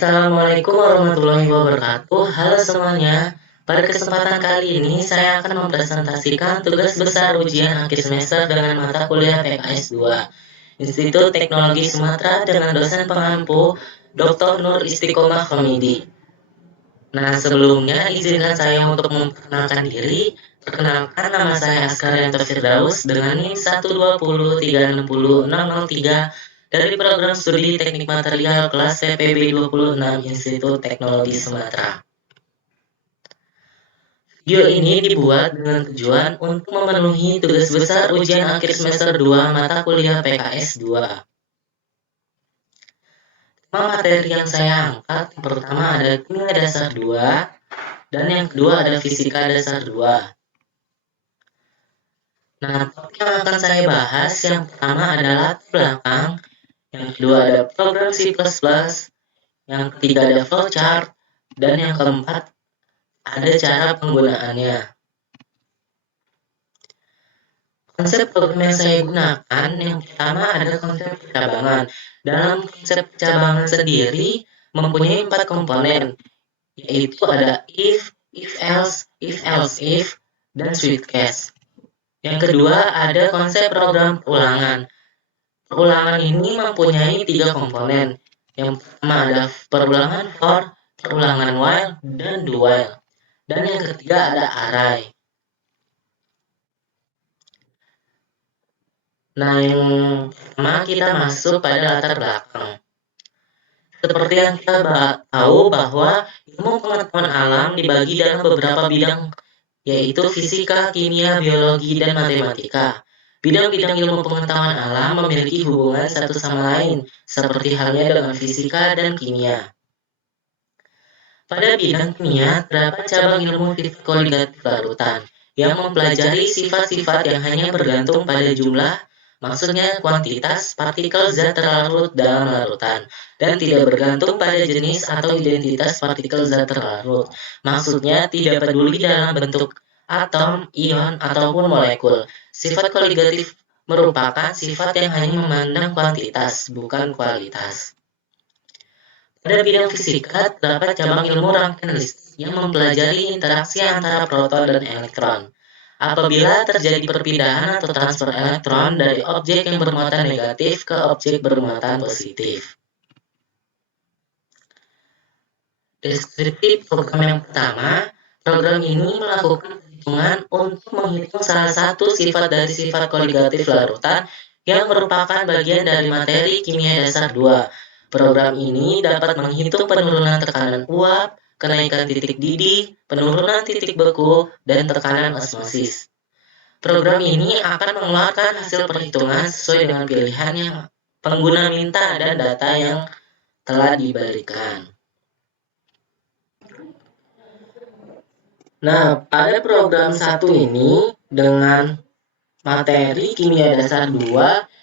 Assalamualaikum warahmatullahi wabarakatuh. Halo semuanya. Pada kesempatan kali ini saya akan mempresentasikan tugas besar ujian akhir semester dengan mata kuliah PKS 2 Institut Teknologi Sumatera dengan dosen pengampu Dr. Nur Istiqomah Hamidi. Nah, sebelumnya izinkan saya untuk memperkenalkan diri. Perkenalkan, nama saya Askarianto Firdaus dengan NIM 120360603 dari program studi Teknik Material kelas TPB 26 Institut Teknologi Sumatera. Video ini dibuat dengan tujuan untuk memenuhi tugas besar ujian akhir semester 2 mata kuliah PKS 2. Tema materi yang saya angkat, yang pertama ada kimia dasar 2, dan yang kedua ada fisika dasar 2. Nah, topik yang akan saya bahas yang pertama adalah latar belakang, yang kedua ada program C++, yang ketiga ada flowchart, dan yang keempat ada cara penggunaannya. Konsep program yang saya gunakan yang pertama ada konsep percabangan. Dalam konsep percabangan sendiri mempunyai 4 komponen, yaitu ada if else if, dan switch case. Yang kedua ada konsep program perulangan. Perulangan ini mempunyai 3 komponen. Yang pertama ada perulangan for, perulangan while, dan do while. Dan yang ketiga ada array. Nah, yang pertama kita masuk pada latar belakang. Seperti yang kita tahu bahwa ilmu pengetahuan alam dibagi dalam beberapa bidang, yaitu fisika, kimia, biologi, dan matematika. Bidang-bidang ilmu pengetahuan alam memiliki hubungan satu sama lain, seperti halnya dengan fisika dan kimia. Pada bidang kimia, terdapat cabang ilmu fisika koligatif larutan, yang mempelajari sifat-sifat yang hanya bergantung pada jumlah, maksudnya kuantitas partikel zat terlarut dalam larutan, dan tidak bergantung pada jenis atau identitas partikel zat terlarut, maksudnya tidak peduli dalam bentuk atom, ion, ataupun molekul. Sifat koligatif merupakan sifat yang hanya memandang kuantitas, bukan kualitas. Pada bidang fisika, terdapat cabang ilmu rangkaian listrik yang mempelajari interaksi antara proton dan elektron. Apabila terjadi perpindahan atau transfer elektron dari objek yang bermuatan negatif ke objek bermuatan positif. Deskriptif program yang pertama, program ini melakukan perhitungan untuk menghitung salah satu sifat dari sifat koligatif larutan yang merupakan bagian dari materi kimia dasar 2. Program ini dapat menghitung penurunan tekanan uap, kenaikan titik didih, penurunan titik beku, dan tekanan osmosis. Program ini akan mengeluarkan hasil perhitungan sesuai dengan pilihan yang pengguna minta dan data yang telah diberikan. Nah, pada program 1 ini dengan materi kimia dasar 2,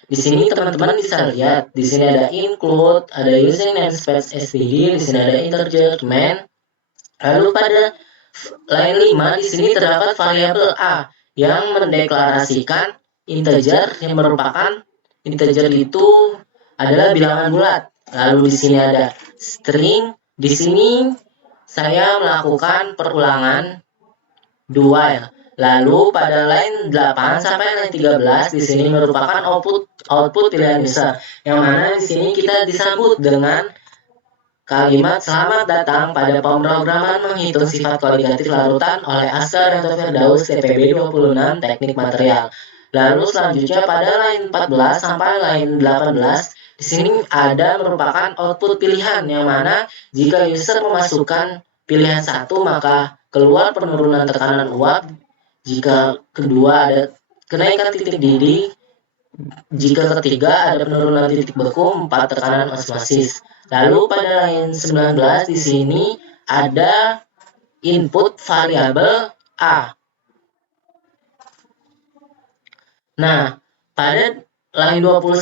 di sini teman-teman bisa lihat, di sini ada include, ada using namespace std, di sini ada integer main. Lalu pada line 5 di sini terdapat variabel a yang mendeklarasikan integer yang merupakan integer itu adalah bilangan bulat. Lalu di sini ada string, di sini saya melakukan perulangan do while. Lalu pada line 8 sampai line 13 di sini merupakan output pilihan user, yang mana di sini kita disambut dengan kalimat selamat datang pada pemrograman menghitung sifat koligatif larutan oleh Askarianto Firdaus TPB 26 Teknik Material. Lalu selanjutnya pada line 14 sampai line 18 di sini ada merupakan output pilihan, yang mana jika user memasukkan pilihan 1 maka keluar penurunan tekanan uap, jika kedua ada kenaikan titik didih, jika ketiga ada penurunan titik beku, 4 tekanan osmosis. Lalu pada line 19 di sini ada input variabel a. Nah, pada line 21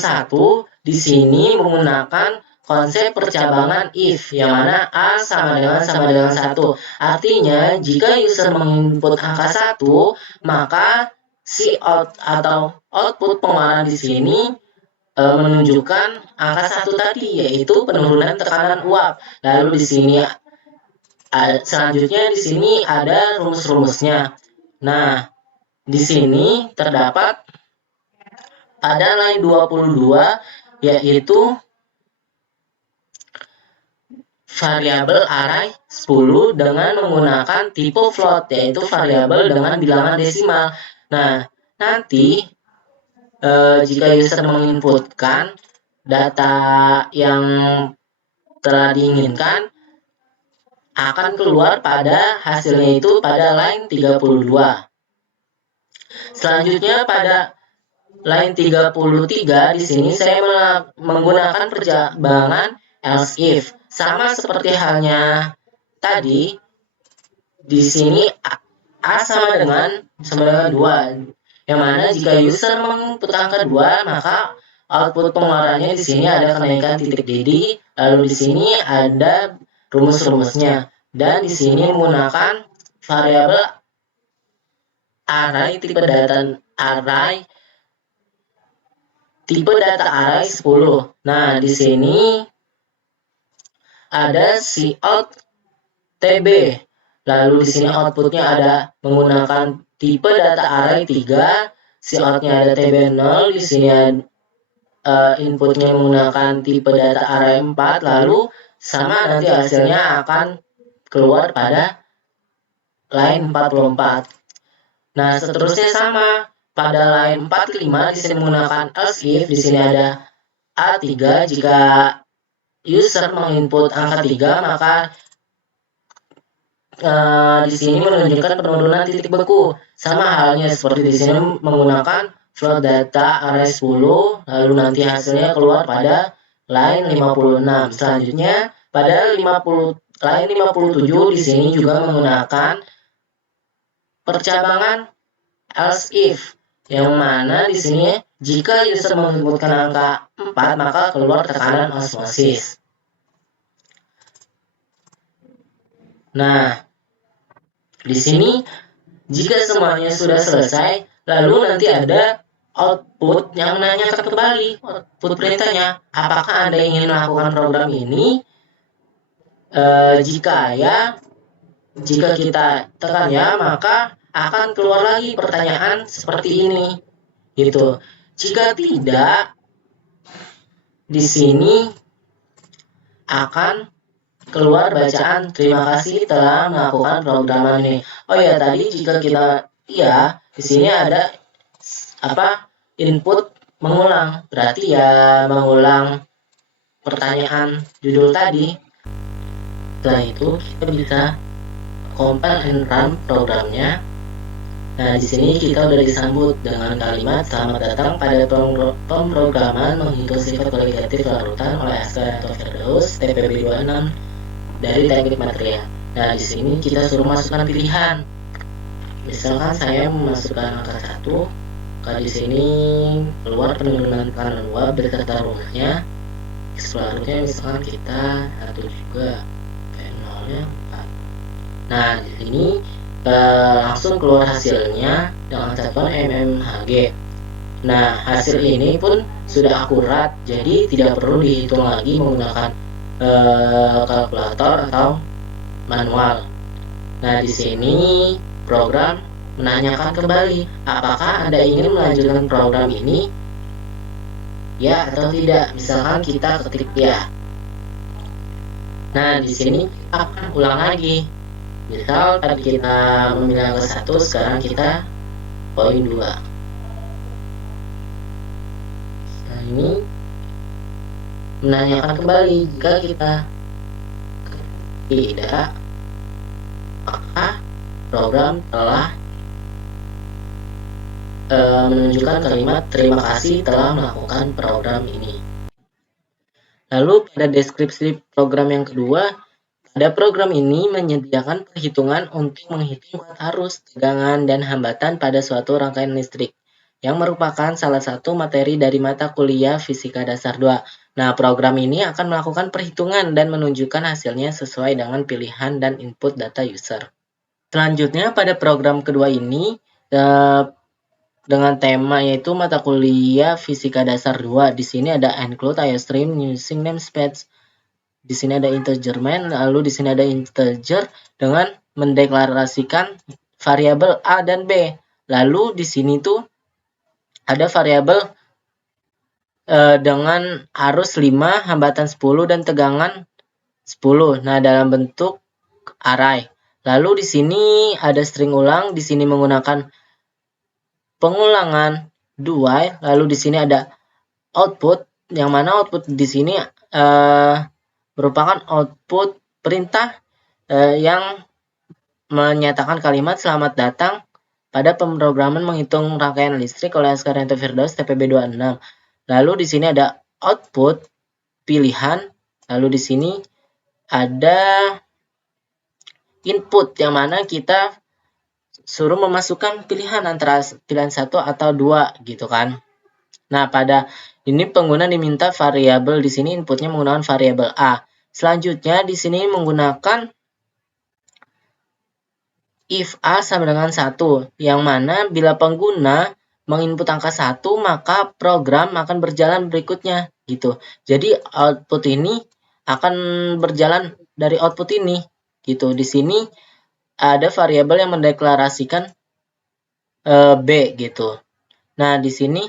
di sini menggunakan konsep percabangan if, yang mana a sama dengan 1. Artinya, jika user menginput angka 1, maka si out atau output pengeluaran di sini menunjukkan angka 1 tadi, yaitu penurunan tekanan uap. Lalu di sini selanjutnya di sini ada rumus-rumusnya. Nah, di sini terdapat pada line 22 yaitu variabel array 10 dengan menggunakan tipe float, yaitu variabel dengan bilangan desimal. Nah, nanti jika user menginputkan data yang telah diinginkan, akan keluar pada hasilnya itu pada line 32. Selanjutnya pada line 33 di sini saya menggunakan percabangan else if. Sama seperti halnya tadi, di sini A sama dengan 2. Yang mana jika user menginput angka 2, maka output pengeluarannya di sini ada kenaikan titik didih, lalu di sini ada rumus-rumusnya, dan di sini menggunakan variabel array tipe data array 10. Nah, di sini ada cout tb. Lalu di sini outputnya ada menggunakan tipe data array 3, coutnya ada tb0, di sini inputnya menggunakan tipe data array 4, lalu sama nanti hasilnya akan keluar pada line 44. Nah, seterusnya sama. Pada line 45 di sini menggunakan else if, di sini ada A3. Jika user menginput angka 3, maka di sini menunjukkan penurunan titik beku. Sama halnya seperti di sini menggunakan float data array 10, lalu nanti hasilnya keluar pada line 56. Selanjutnya pada line 57 di sini juga menggunakan percabangan else if, yang mana di sini jika user menginputkan angka 4, maka keluar tekanan osmosis. Nah, di sini jika semuanya sudah selesai, lalu nanti ada output yang menanyakan kembali output perintahnya, apakah Anda ingin melakukan program ini? Jika kita tekan ya, maka akan keluar lagi pertanyaan seperti ini, gitu. Jika tidak, di sini akan keluar bacaan terima kasih telah melakukan programan ini. Oh ya, tadi jika kita di sini ada input mengulang, berarti ya mengulang pertanyaan judul tadi. Setelah itu kita bisa compile and run programnya. Nah, di sini kita udah disambut dengan kalimat selamat datang pada pemrograman menghitung sifat kualitatif larutan oleh Askar atau Firdaus TPB 26 dari teknik material. Nah, di sini kita suruh masukkan pilihan. Misalkan saya memasukkan angka 1, di sini keluar penurunan tekanan uap beserta rumusnya. Eksplorernya misalkan kita 1 juga, P0-nya 4. Nah, di sini langsung keluar hasilnya dengan satuan mmHg. Nah, hasil ini pun sudah akurat, jadi tidak perlu dihitung lagi menggunakan kalkulator atau manual. Nah, di sini program menanyakan kembali apakah Anda ingin melanjutkan program ini, ya atau tidak. Misalkan kita ketik ya. Nah, di sini kita akan ulang lagi. Misal tadi kita memilih angka 1, sekarang kita poin 2. Nah, ini menanyakan kembali jika kita tidak, maka program telah menunjukkan kalimat terima kasih telah melakukan program ini. Lalu pada deskripsi program yang kedua, pada program ini menyediakan perhitungan untuk menghitung kuat arus, tegangan, dan hambatan pada suatu rangkaian listrik, yang merupakan salah satu materi dari mata kuliah Fisika Dasar 2. Nah, program ini akan melakukan perhitungan dan menunjukkan hasilnya sesuai dengan pilihan dan input data user. Selanjutnya, pada program kedua ini, dengan tema yaitu mata kuliah Fisika Dasar 2. Di sini ada include IOStream using namespace. Di sini ada integer main, lalu di sini ada integer dengan mendeklarasikan variabel A dan B. Lalu di sini tuh ada variabel dengan arus 5, hambatan 10, dan tegangan 10. Nah, dalam bentuk array. Lalu di sini ada string ulang, di sini menggunakan pengulangan do while, lalu di sini ada output, yang mana output di sini merupakan output perintah yang menyatakan kalimat selamat datang pada pemrograman menghitung rangkaian listrik oleh Askaryanto Firdaus TPB 26. Lalu di sini ada output pilihan, lalu di sini ada input yang mana kita suruh memasukkan pilihan antara pilihan 1 atau 2 gitu kan. Nah, pada ini pengguna diminta variabel di sini inputnya menggunakan variabel A. Selanjutnya di sini menggunakan if A sama dengan 1, yang mana bila pengguna menginput angka 1, maka program akan berjalan berikutnya gitu. Jadi output ini akan berjalan dari output ini gitu. Di sini ada variabel yang mendeklarasikan B gitu. Nah, di sini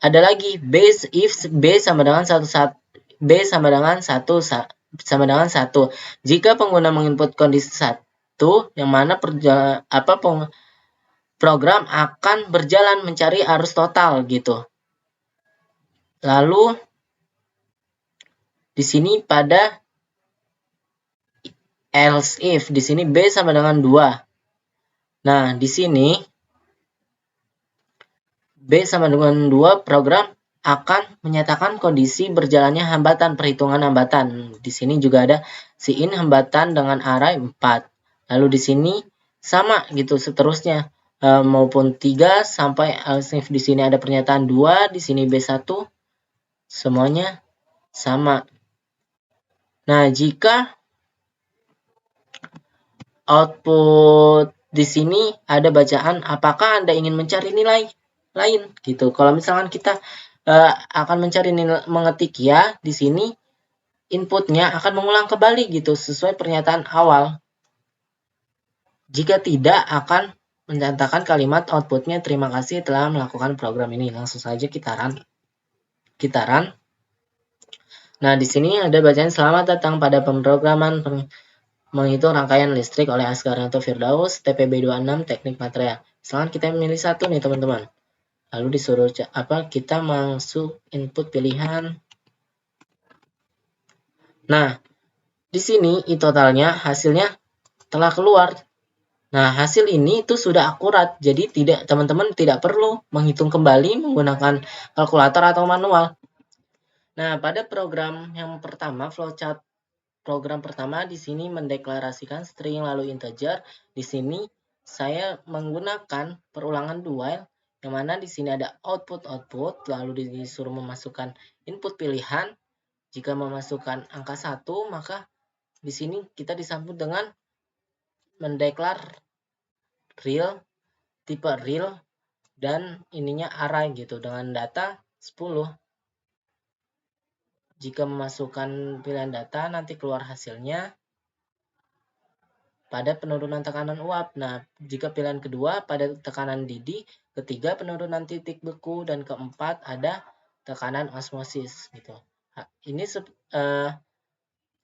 ada lagi base if B sama dengan 1 sama dengan 1. Jika pengguna menginput kondisi 1, yang mana program akan berjalan mencari arus total gitu. Lalu di sini pada else if, di sini B sama dengan 2. Nah, di sini B sama dengan 2, program akan menyatakan kondisi berjalannya hambatan, perhitungan hambatan. Di sini juga ada sin hambatan dengan array 4. Lalu di sini sama gitu seterusnya. Maupun 3 sampai else if di sini ada pernyataan 2, di sini B1, semuanya sama. Nah, jika output di sini ada bacaan apakah Anda ingin mencari nilai lain gitu. Kalau misalkan kita akan mencari nilai, mengetik ya, di sini inputnya akan mengulang kembali gitu sesuai pernyataan awal. Jika tidak, akan menyatakan kalimat outputnya terima kasih telah melakukan program ini. Langsung saja kita run. Nah, di sini ada bacaan selamat datang pada pemrograman menghitung rangkaian listrik oleh Askaryanto Firdaus TPB 26 Teknik Material. Misalkan kita memilih satu nih teman-teman. Lalu disuruh kita masuk input pilihan. Nah, di sini totalnya hasilnya telah keluar. Nah, hasil ini itu sudah akurat. Jadi teman-teman tidak perlu menghitung kembali menggunakan kalkulator atau manual. Nah, pada program yang pertama, flowchart program pertama di sini mendeklarasikan string lalu integer. Di sini saya menggunakan perulangan do while, yang mana di sini ada output lalu disuruh memasukkan input pilihan. Jika memasukkan angka 1, maka di sini kita disambut dengan mendeklar real, tipe real, dan ininya array gitu dengan data 10. Jika memasukkan pilihan data, nanti keluar hasilnya pada penurunan tekanan uap. Nah, jika pilihan kedua pada tekanan didih, ketiga penurunan titik beku, dan keempat ada tekanan osmosis gitu. Ini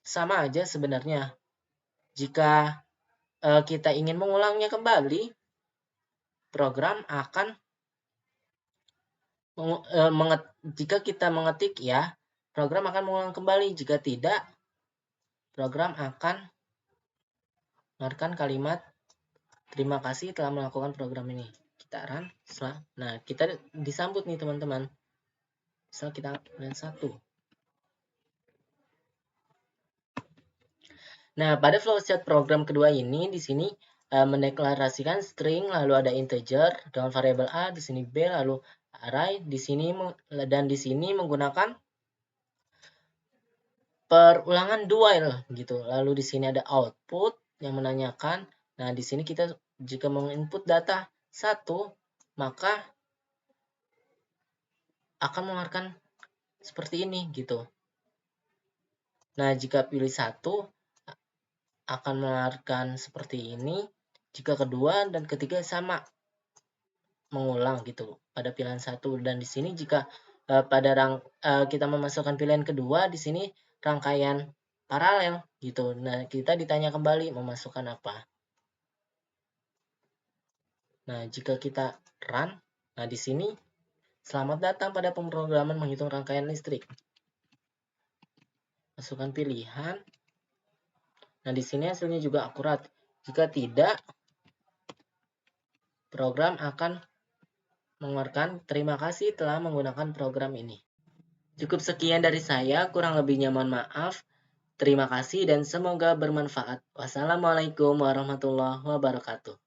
sama aja sebenarnya. Jika kita ingin mengulangnya kembali, program akan jika kita mengetik ya, program akan mengulang kembali. Jika tidak, program akan mengeluarkan kalimat terima kasih telah melakukan program ini. Kita run. Nah, kita disambut nih teman-teman. Misal kita lihat 1. Nah, pada flowchart program kedua ini di sini mendeklarasikan string, lalu ada integer dengan variabel A, di sini B, lalu array, di sini dan di sini menggunakan perulangan do while gitu. Lalu di sini ada output yang menanyakan. Nah, di sini kita jika menginput data 1, maka akan mengeluarkan seperti ini gitu. Nah, jika pilih 1 akan mengeluarkan seperti ini. Jika kedua dan ketiga sama, mengulang gitu pada pilihan 1. Dan di sini jika kita memasukkan pilihan kedua, di sini rangkaian paralel gitu. Nah, kita ditanya kembali memasukkan apa. Nah, jika kita run, nah di sini selamat datang pada pemrograman menghitung rangkaian listrik. Masukkan pilihan. Nah, di sini hasilnya juga akurat. Jika tidak, program akan mengeluarkan terima kasih telah menggunakan program ini. Cukup sekian dari saya, kurang lebihnya mohon maaf. Terima kasih dan semoga bermanfaat. Wassalamualaikum warahmatullahi wabarakatuh.